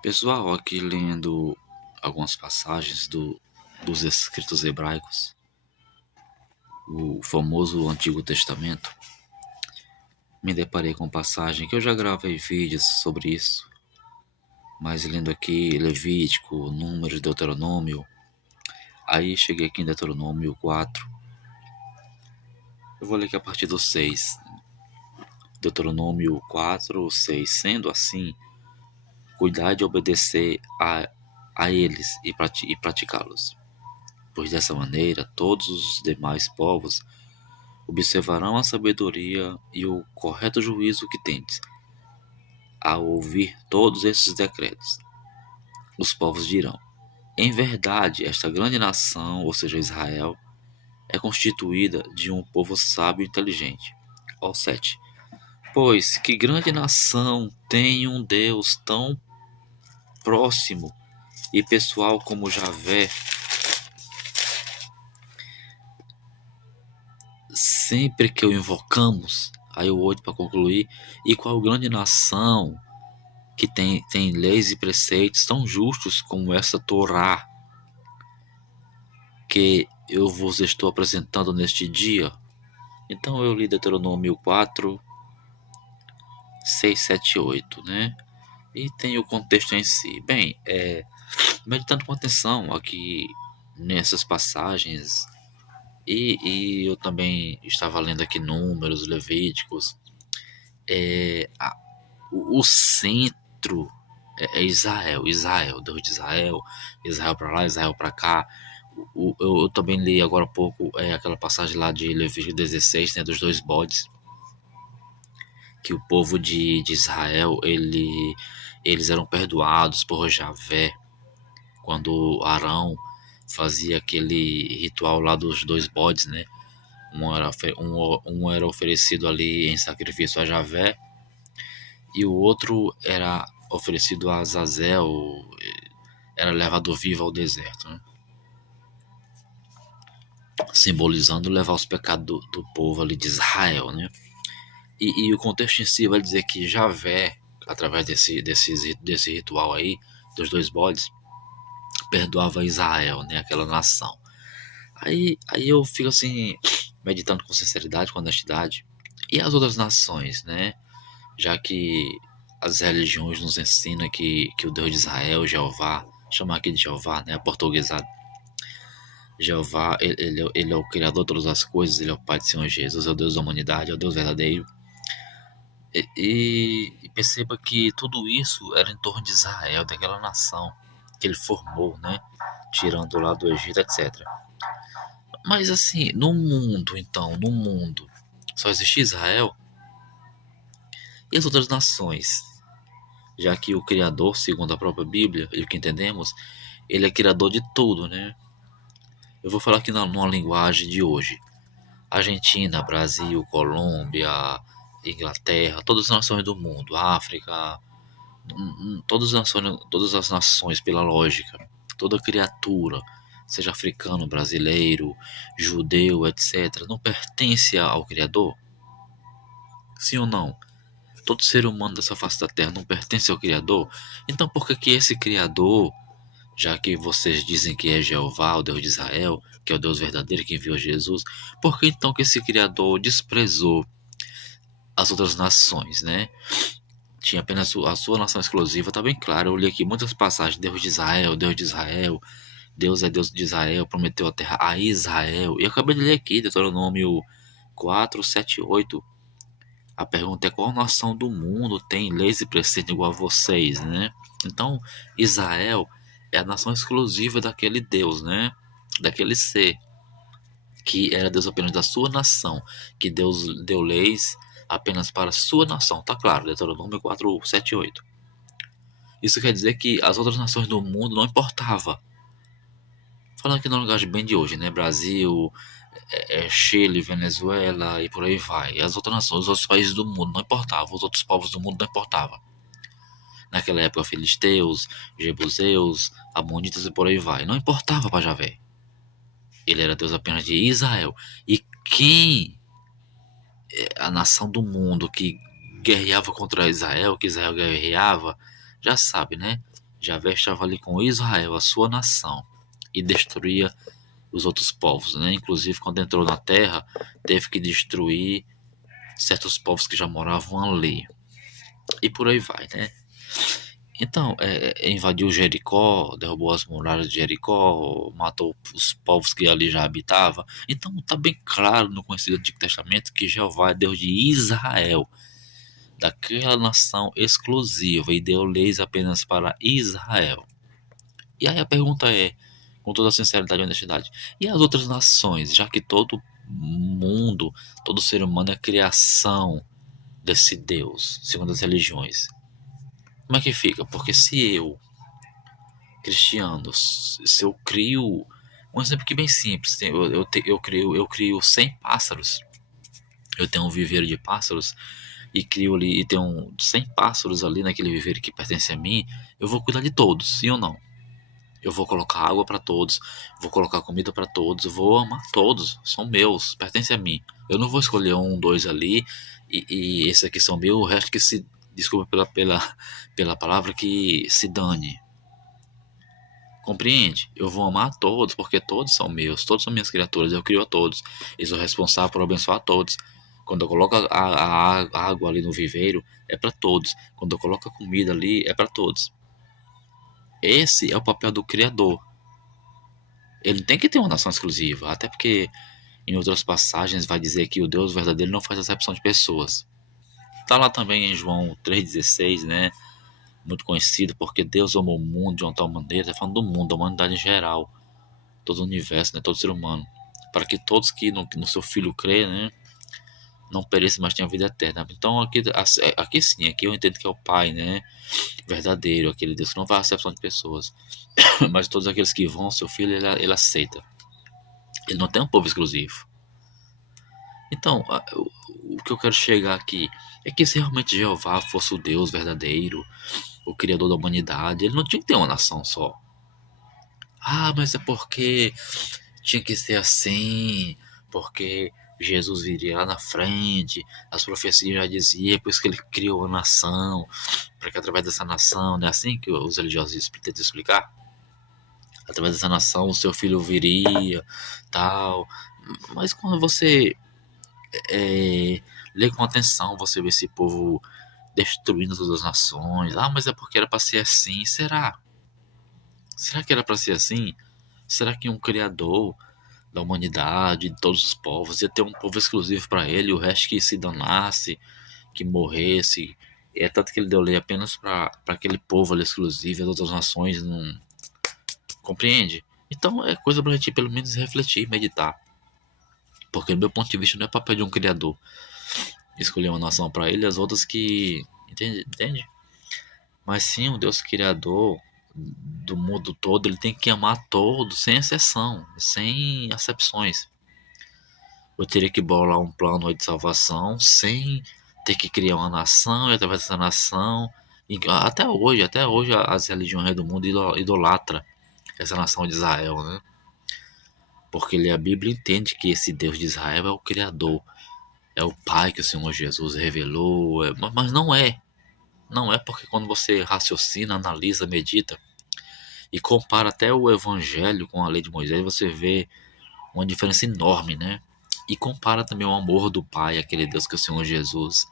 Pessoal, aqui lendo algumas passagens dos escritos hebraicos, o famoso Antigo Testamento, me deparei com passagem que eu já gravei vídeos sobre isso, mas lendo aqui Levítico, Números, Deuteronômio, aí cheguei aqui em Deuteronômio 4, eu vou ler aqui a partir do 6. Deuteronômio 4, 6. Sendo assim, cuidar de obedecer a eles e praticá-los, pois dessa maneira todos os demais povos observarão a sabedoria e o correto juízo que tendes. Ao ouvir todos esses decretos, os povos dirão: em verdade, esta grande nação, ou seja, Israel, é constituída de um povo sábio e inteligente. Ó 7. Pois que grande nação tem um Deus tão próximo e pessoal como Javé, sempre que o invocamos. Aí o 8 para concluir. E qual grande nação que tem leis e preceitos tão justos como essa Torá que eu vos estou apresentando neste dia. Então eu li Deuteronômio 4, 6, 7 e 8, né? E tem o contexto em si. Bem, meditando com atenção aqui nessas passagens, e eu também estava lendo aqui Números, Levíticos, o centro é Israel, Deus de Israel, Israel para lá, Israel para cá. Eu também li agora há pouco aquela passagem lá de Levítico 16, né, dos dois bodes, que o povo de Israel, eles eram perdoados por Javé, quando Arão fazia aquele ritual lá dos dois bodes, né? Um era oferecido ali em sacrifício a Javé, e o outro era oferecido a Azazel, era levado vivo ao deserto, né? Simbolizando levar os pecados do povo ali de Israel, né? E o contexto em si vai dizer que Javé, através desse ritual aí, dos dois bodes, perdoava Israel, né? Aquela nação. Aí eu fico assim, meditando com sinceridade, com honestidade. E as outras nações, né? Já que as religiões nos ensinam que o Deus de Israel, Jeová, chamar aqui de Jeová, né? Portuguesado. Jeová, ele é o Criador de todas as coisas, ele é o Pai do Senhor Jesus, é o Deus da humanidade, é o Deus verdadeiro. E perceba que tudo isso era em torno de Israel, daquela nação que ele formou, né? Tirando lá do Egito, etc. Mas assim, no mundo, só existia Israel e as outras nações, já que o Criador, segundo a própria Bíblia e o que entendemos, ele é criador de tudo, né? Eu vou falar aqui numa linguagem de hoje. Argentina, Brasil, Colômbia, Inglaterra, todas as nações do mundo, África, todas as nações pela lógica, toda criatura, seja africano, brasileiro, judeu, etc., não pertence ao Criador? Sim ou não? Todo ser humano dessa face da Terra não pertence ao Criador? Então por que esse Criador, já que vocês dizem que é Jeová, o Deus de Israel, que é o Deus verdadeiro que enviou Jesus, por que então que esse Criador desprezou as outras nações, né? Tinha apenas a sua nação exclusiva, tá bem claro. Eu li aqui muitas passagens, Deus de Israel, Deus de Israel, Deus é Deus de Israel, prometeu a terra a Israel. E eu acabei de ler aqui, Deuteronômio 4, 7 e 8. A pergunta é: qual nação do mundo tem leis e preceitos igual a vocês, né? Então, Israel é a nação exclusiva daquele Deus, né? Daquele ser que era Deus apenas da sua nação, que Deus deu leis apenas para a sua nação, tá claro, Deuteronômio 4, 7 e 8. Isso quer dizer que as outras nações do mundo não importava. Falando aqui na linguagem bem de hoje, né? Brasil, Chile, Venezuela e por aí vai. E as outras nações, os outros países do mundo não importavam, os outros povos do mundo não importavam. Naquela época, filisteus, jebuseus, amonitas e por aí vai. Não importava para Javé. Ele era Deus apenas de Israel. E quem a nação do mundo que guerreava contra Israel, que Israel guerreava, já sabe, né? Javé estava ali com Israel, a sua nação, e destruía os outros povos, né? Inclusive, quando entrou na terra, teve que destruir certos povos que já moravam ali. E por aí vai, né? Então, invadiu Jericó, derrubou as muralhas de Jericó, matou os povos que ali já habitavam. Então, está bem claro no conhecido do Antigo Testamento que Jeová é Deus de Israel, daquela nação exclusiva, e deu leis apenas para Israel. E aí a pergunta é, com toda a sinceridade e honestidade, e as outras nações, já que todo mundo, todo ser humano é criação desse Deus, segundo as religiões? Como é que fica? Porque se eu, cristiano, se eu crio, um exemplo que é bem simples, eu crio 100 pássaros, eu tenho um viveiro de pássaros, e crio ali, e tenho 100 pássaros ali naquele viveiro que pertence a mim, eu vou cuidar de todos, sim ou não? Eu vou colocar água para todos, vou colocar comida para todos, vou amar todos, são meus, pertencem a mim. Eu não vou escolher um, dois ali e esses aqui são meus, o resto que se, desculpa pela palavra, que se dane. Compreende? Eu vou amar todos, porque todos são meus, todos são minhas criaturas, eu crio a todos, eu sou responsável por abençoar a todos. Quando eu coloco a água ali no viveiro, é para todos. Quando eu coloco a comida ali, é para todos. Esse é o papel do Criador. Ele tem que ter uma nação exclusiva, até porque em outras passagens vai dizer que o Deus verdadeiro não faz acepção de pessoas. Tá lá também em João 3,16, né? Muito conhecido, porque Deus amou o mundo de uma tal maneira, tá falando do mundo, da humanidade em geral, todo o universo, né? Todo ser humano, para que todos que no seu Filho crê, né? Não pereçam, mas tenham vida eterna. Então aqui sim, aqui eu entendo que é o Pai, né? Verdadeiro, aquele Deus que não faz acepção de pessoas. Mas todos aqueles que vão, seu Filho, ele aceita. Ele não tem um povo exclusivo. Então, o que eu quero chegar aqui é que se realmente Jeová fosse o Deus verdadeiro, o Criador da humanidade, ele não tinha que ter uma nação só. Ah, mas é porque tinha que ser assim, porque Jesus viria lá na frente, as profecias já diziam, por isso que ele criou a nação, para que através dessa nação, não é assim que os religiosos pretendem explicar? Através dessa nação o seu filho viria, tal. Mas quando você lê com atenção, você vê esse povo destruindo todas as nações. Ah, mas é porque era para ser assim. Será? Será que era para ser assim? Será que um criador da humanidade, de todos os povos, ia ter um povo exclusivo para ele, o resto que se danasse, que morresse? É tanto que ele deu lei apenas para aquele povo ali exclusivo, as outras nações não compreende. Então é coisa para a gente pelo menos refletir, meditar. Porque do meu ponto de vista não é papel de um criador escolher uma nação para ele, as outras que. Entende? Mas sim, o Deus Criador do mundo todo, ele tem que amar todos, sem exceção, sem acepções. Eu teria que bolar um plano de salvação sem ter que criar uma nação e através dessa nação. Até hoje as religiões do mundo idolatra essa nação de Israel, né? Porque a Bíblia entende que esse Deus de Israel é o Criador, é o Pai que o Senhor Jesus revelou, mas não é. Não é, porque quando você raciocina, analisa, medita e compara até o Evangelho com a lei de Moisés, você vê uma diferença enorme, né? E compara também o amor do Pai, aquele Deus que o Senhor Jesus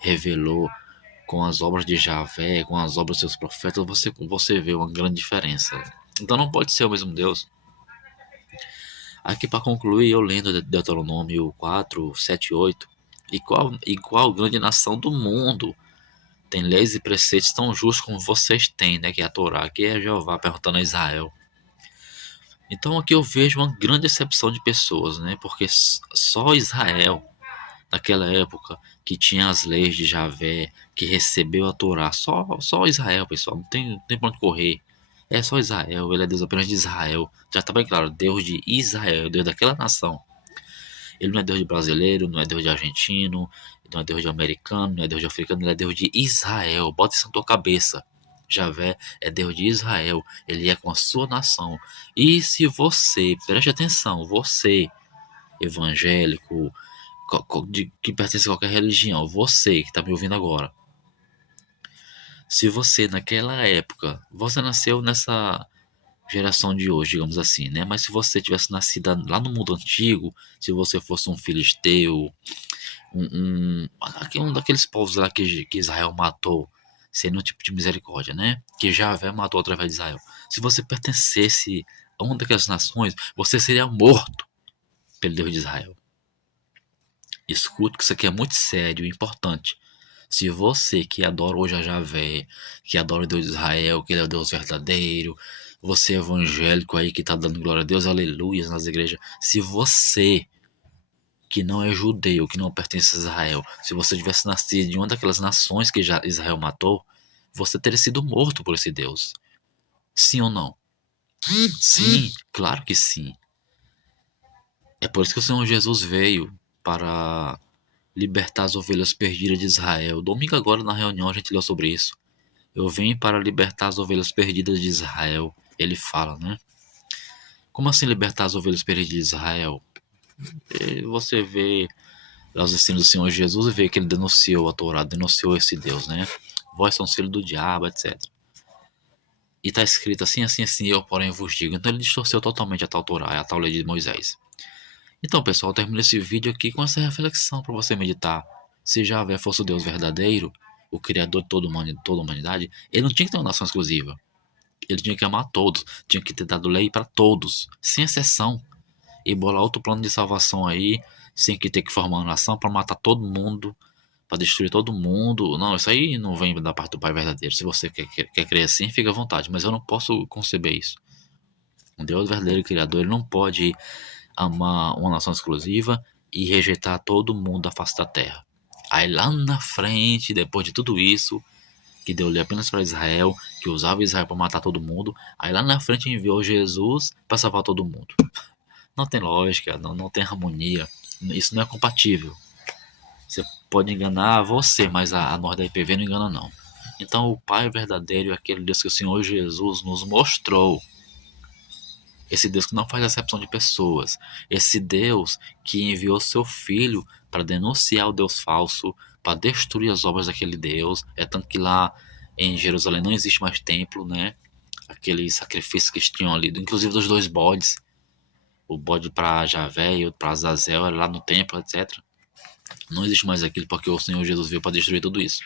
revelou com as obras de Javé, com as obras dos seus profetas, você vê uma grande diferença. Então não pode ser o mesmo Deus. Aqui para concluir, eu lendo Deuteronômio 4, 7 e 8, e qual grande nação do mundo tem leis e preceitos tão justos como vocês têm, né? Que é a Torá, que é Jeová perguntando a Israel. Então aqui eu vejo uma grande exceção de pessoas, né? Porque só Israel, naquela época, que tinha as leis de Javé, que recebeu a Torá, só Israel, pessoal, não tem pra onde correr. É só Israel, ele é Deus apenas de Israel. Já está bem claro, Deus de Israel, Deus daquela nação. Ele não é Deus de brasileiro, não é Deus de argentino, não é Deus de americano, não é Deus de africano, ele é Deus de Israel. Bota isso na tua cabeça. Javé é Deus de Israel, ele é com a sua nação. E se você, preste atenção, você, evangélico, que pertence a qualquer religião, você que está me ouvindo agora, Se você naquela época, você nasceu nessa geração de hoje, digamos assim, né? Mas se você tivesse nascido lá no mundo antigo, se você fosse um filisteu, um daqueles povos lá que Israel matou, sem nenhum tipo de misericórdia, né? Que Javé matou através de Israel. Se você pertencesse a uma daquelas nações, você seria morto pelo Deus de Israel. Escute que isso aqui é muito sério e importante. Se você que adora hoje a Javé, que adora o Deus de Israel, que ele é o Deus verdadeiro, você é evangélico aí que tá dando glória a Deus, aleluias nas igrejas. Se você que não é judeu, que não pertence a Israel, se você tivesse nascido de uma daquelas nações que já Israel matou, você teria sido morto por esse Deus. Sim ou não? Sim, claro que sim. É por isso que o Senhor Jesus veio para libertar as ovelhas perdidas de Israel. Domingo agora na reunião a gente leu sobre isso. Eu vim para libertar as ovelhas perdidas de Israel. Ele fala, né? Como assim libertar as ovelhas perdidas de Israel? E você vê os ensinos do Senhor Jesus e vê que ele denunciou a Torá, denunciou esse Deus, né? Vós são filhos do diabo, etc. E está escrito assim, assim, assim, eu porém vos digo. Então ele distorceu totalmente a tal Torá, a tal lei de Moisés. Então, pessoal, eu termino esse vídeo aqui com essa reflexão para você meditar. Se Javé fosse o Deus verdadeiro, o Criador de toda a humanidade, ele não tinha que ter uma nação exclusiva. Ele tinha que amar todos, tinha que ter dado lei para todos, sem exceção. E bolar outro plano de salvação aí, sem que ter que formar uma nação para matar todo mundo, para destruir todo mundo. Não, isso aí não vem da parte do Pai verdadeiro. Se você quer crer assim, fica à vontade, mas eu não posso conceber isso. Um Deus verdadeiro Criador, ele não pode amar uma nação exclusiva e rejeitar todo mundo da face da terra. Aí lá na frente, depois de tudo isso, que deu lei apenas para Israel, que usava Israel para matar todo mundo, aí lá na frente enviou Jesus para salvar todo mundo. Não tem lógica, não tem harmonia, isso não é compatível. Você pode enganar você, mas a nós da IPV não engana não. Então o Pai verdadeiro é aquele Deus que o Senhor Jesus nos mostrou. Esse Deus que não faz acepção de pessoas. Esse Deus que enviou seu Filho para denunciar o Deus falso, para destruir as obras daquele Deus. É tanto que lá em Jerusalém não existe mais templo, né? Aqueles sacrifícios que tinham ali, inclusive dos dois bodes. O bode para Javé e o para Azazel era lá no templo, etc. Não existe mais aquilo porque o Senhor Jesus veio para destruir tudo isso.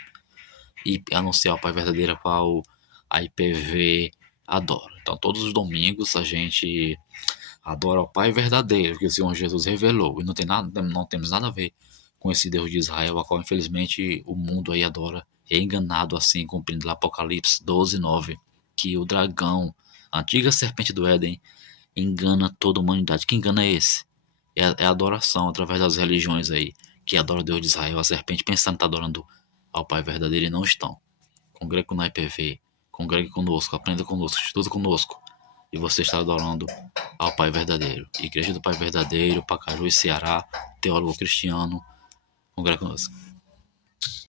E anunciar o Pai verdadeiro qual a IPV adora. Então todos os domingos a gente adora o Pai verdadeiro que o Senhor Jesus revelou. E não temos nada a ver com esse Deus de Israel, a qual infelizmente o mundo aí adora. E é enganado assim, cumprindo lá Apocalipse 12:9, que o dragão, a antiga serpente do Éden, engana toda a humanidade. Que engano é esse? É a adoração através das religiões aí, que adora o Deus de Israel, a serpente, pensando que está adorando ao Pai verdadeiro e não estão. Congregue na IPV, congregue conosco, aprenda conosco, estude conosco. E você está adorando ao Pai verdadeiro. Igreja do Pai verdadeiro, Pacaju e Ceará, teólogo cristiano, congregue conosco.